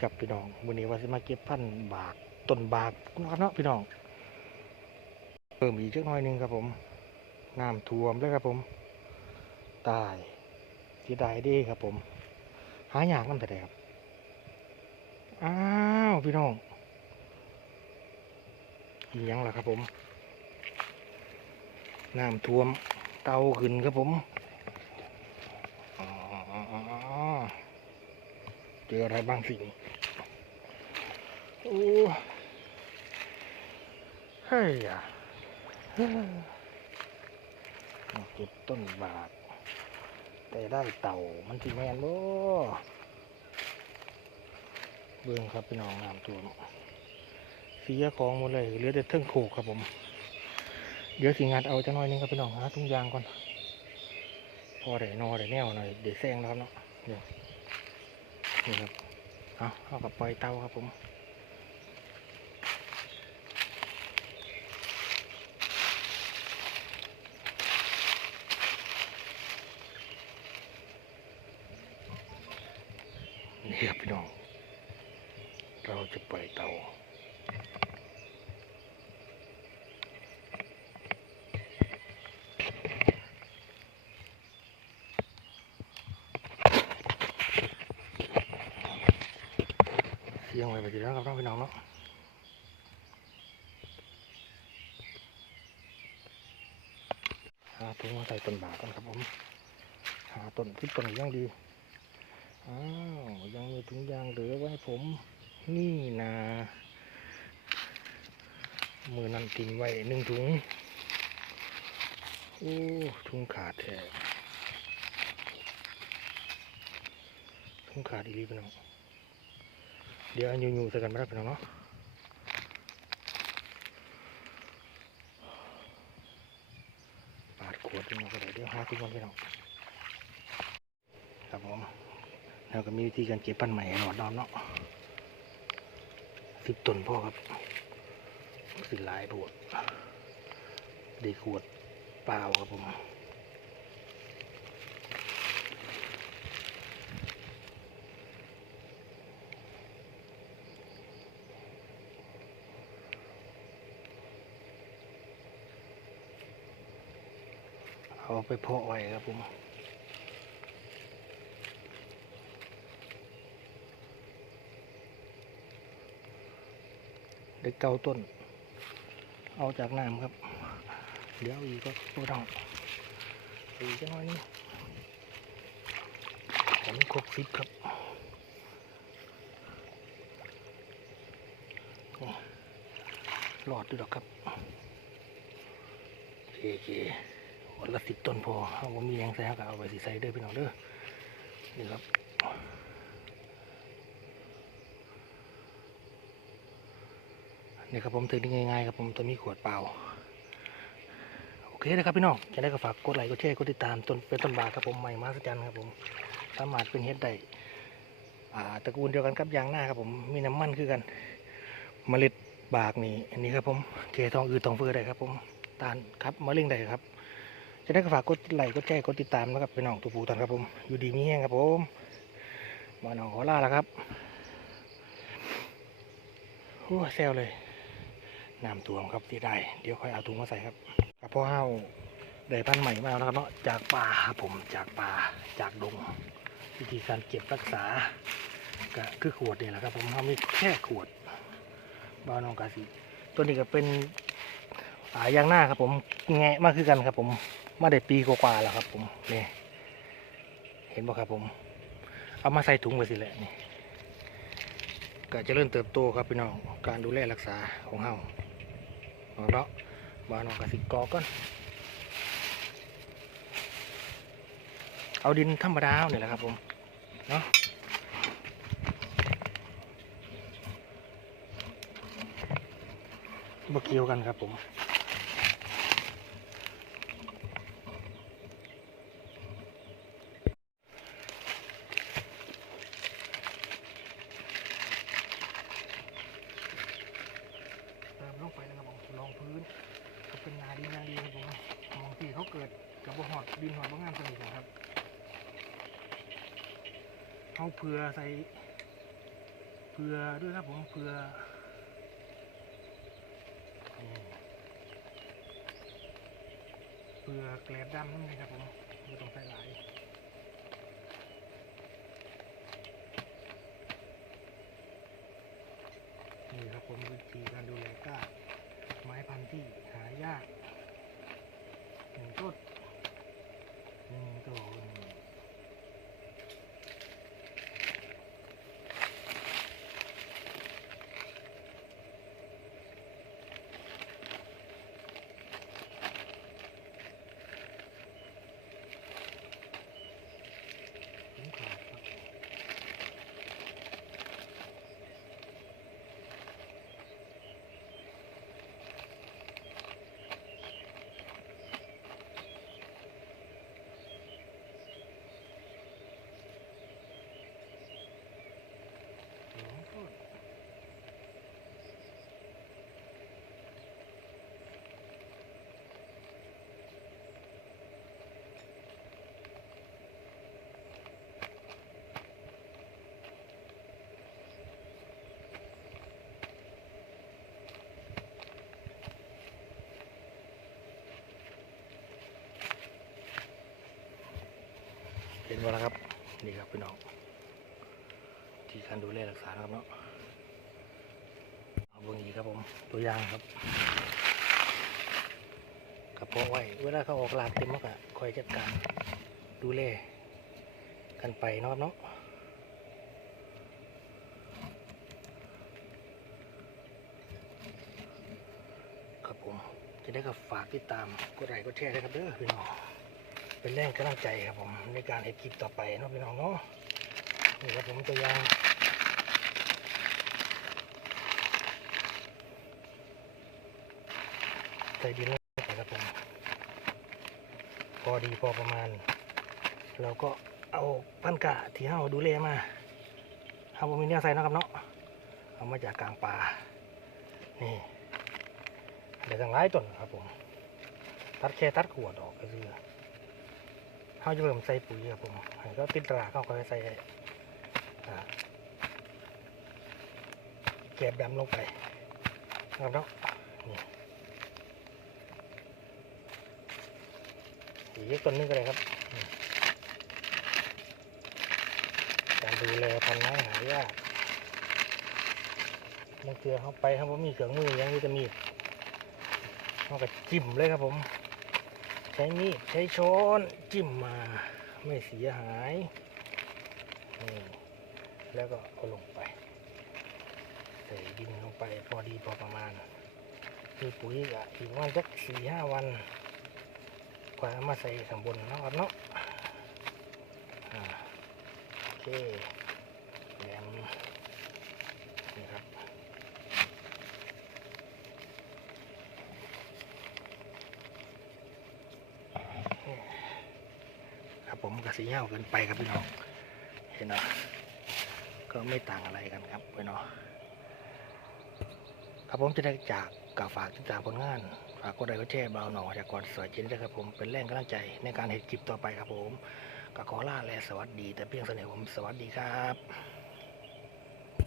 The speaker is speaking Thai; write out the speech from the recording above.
ครับพี่น้องวันนี้ว่าจะมาเก็บพันธ์บากต้นบากนะครับเนาะพี่น้องเพิ่มอีกเล็กน้อยหนึงครับผมน้ำท่วมเลยครับผมตายที่ได้ดีครับผม หายากน้ำแต่ครับอ้าวพี่น้องอียังล่ะครับผมน้ำท่วมเตาขึ้นครับผมอ๋อ เจออะไรบ้างสิ่งโอ้เฮ้ยอะเก็บต้นบาทแต่ได้เต่ามันสิแมนบ่เบิ่งครับพี่น้องน้ำท่วเสียของหมดเลยเหลือแต่เทิงโขกครับผม เดี๋ยวสิงานเอาจะน้อยนึงครับพี่น้องหาทุ่งยางก่อน พอได้นอได้แนวหน่อยเดี๋ยวแซงแล้วครับเนาะนี่ นี่ครับเอาเอากับปล่อยเตาครับผมนี่ครับพี่น้องเราจะปล่อยเตา เสียไปทีแล้วครับน้องพี่น้องเนาะหาถุงมาใส่ต้นบากกันครับผมหาต้นที่ต้นยังดีอ้าวยังมีถุงยางเหลือไว้ผมนี่นะมือนั่นทิ้งไว้หนึ่งถุงโอ้ถุงขาดแท้ถุงขาดอีหลีพี่น้อง เดี๋ยวอันยูๆใส่กันไม่ได้พี่น้องเนาะปาดขวดพี่น้องก็ได้เดี๋ยวหาทุกคนพี่น้องครับผมแล้วก็มีวิธีการเก็บพันใหม่หนอดดอนเนาะสิบต้นพ่อครับสิหลายปวดได้ขวดเปล่าครับผม เอาไปเพาะไว้ครับผมเด็กเก่าต้น เอาจากน้ำครับ เดี๋ยวอีกก็ไม่ต้องอีกจะน้อยนี่ผมครบสิบครับหลอดดูดอกครับเคโอเค วันละสิบต้นพอเอาผมมีแรงแซงก็เอาไปสิใส่เด้อพี่น้องเด้อนี่ครับนี่ครับผมถึงได้ง่ายๆครับผมตัวมีขวดเปล่าโอเคนะครับพี่น้องจะได้ก็ฝากกดไลค์กดแชร์กดติดตามต้นเป็นต้นบาครับผมใหม่มาสจันครับผมสามารถเป็นเฮ็ดได้อ่าตระกูลเดียวกันกับยางหน้าครับผมมีน้ำมันคือกันเมล็ดบากนี่อันนี้ครับผมเคทองอือทองเฟือได้ครับผมตาลครับมะเร็งได้ครับ จะได้ก็ฝากกดไลค์กดแชร์กดติดตามนะครับพี่น้องทุกผู้ท่านครับผมอยู่ดีมีแห้งครับผมมาหนองขอลาแล้วครับโอ้แซวเลยน้ำท่วมครับที่ได้เดี๋ยวค่อยเอาถุงมาใส่ครับกับพ่อเฮาได้พันธุ์ใหม่มาแล้วนะครับเนาะจากป่าครับผมจากป่าจากดงวิธีการเก็บรักษาก็คือขวดนี่แหละครับ ผมเขามีแค่ขวดบานน้องกาสีตัวนี้ก็เป็นอ่ายางหน้าครับผมแงะมากคือกันครับผม มาได้ปีกว่าๆแล้วครับผมนี่เห็นบ่ครับผม เอามาใส่ถุงไปสิแหละนี่ก็จะเริ่มเติบโตครับพี่น้องการดูแลรักษาของเฮาเอาเนาะบ้านนองกสิกรก่อนเอาดินธรรมดาเนี่ยแหละครับผมเนาะบ่เกี่ยวกันครับผม เติมลงไปนะครับผมรองพื้นก็เป็นนาดีนาดีครับผมมองที่ เขาเกิดกับบหอดดินหอดบางามสนิทนะครับเขาเผื่อใส่เผื่อด้วยครับผมเผื่อเผื่อแกลบดำนั่นเองครับผมไม่ต้องใส่หลายนี่ครับผมวิธีการดูแลก้าไม้พันธุ์ที่หายาก หนึ่งต้นหนึ่งต้นถึงขาดครับ สองต้นเห็นว่าแล้วครับ นี่ครับพี่น้อง ที่การดูแลรักษาครับเนาะเอาเบางอีกครับผม ตัวอย่างครับกระเพาะไว้ เวลาเขาออกลากเต็มมากอะคอยจัดการดูแลกันไปนะครับเนาะครับผม จะได้กับฝากติดตามกดไลค์กดแชร์ด้วยครับเด้อพี่น้อง เป็นแรงกำลังใจครับผมในการเฮ็ดคลิปต่อไปเนาะพี่น้องเนาะนี่ครับผมตัวอย่างใส่ดินลงไปครับผมพอดีพอประมาณ เราก็เอาพันกะที่เราดูแลมาเอาผมมีเนี่ยใส่นะครับเนาะเอามาจากกลางป่านี่เดี๋ยวตั้งหลายต้นครับผม ตัดแค่ตัดขวดออกก็คือ เขาจะเริ่มใส่ปุ๋ยครับผมให้ก็ติดราเขาก็ใส่เก็บดำลงไปนะครับเนาะนี่อีกต้นนึงก็เลยครับการดูแลพันธุ์ไม้หายากบางเกลือเข้าไปครับผมมีเครื่องมือยังมีแต่มีเขาก็จิ้มเลยครับผม ใช้มีดใช้ช้อนจิ้มมาไม่เสียหายนี่แล้วก็เอาลงไป ใส่ดินลงไปพอดีพอประมาณ มีปุ๋ยอะอีกประมาณสักสี่ห้าวันกว่ามาใส่ข้างบนเนาะครับเนาะอ่าโอเคแหลมนี่ครับครับผมกับ สีเงาเกินไปครับพี่น้อง เห็นเนาะก็ไม่ต่างอะไรกันครับพี่น้องครับผมจะได้จากกับฝากติดตามผลงาน ฝากกดไลค์กดแชร์เบาหนอจากก่อนสวยจริงนะครับผมเป็นแรงกำลังใจในการเห็นคลิปต่อไปครับผมก็ขอลาและสวัสดี แต่เพียงเสนอผมสวัสดีครับ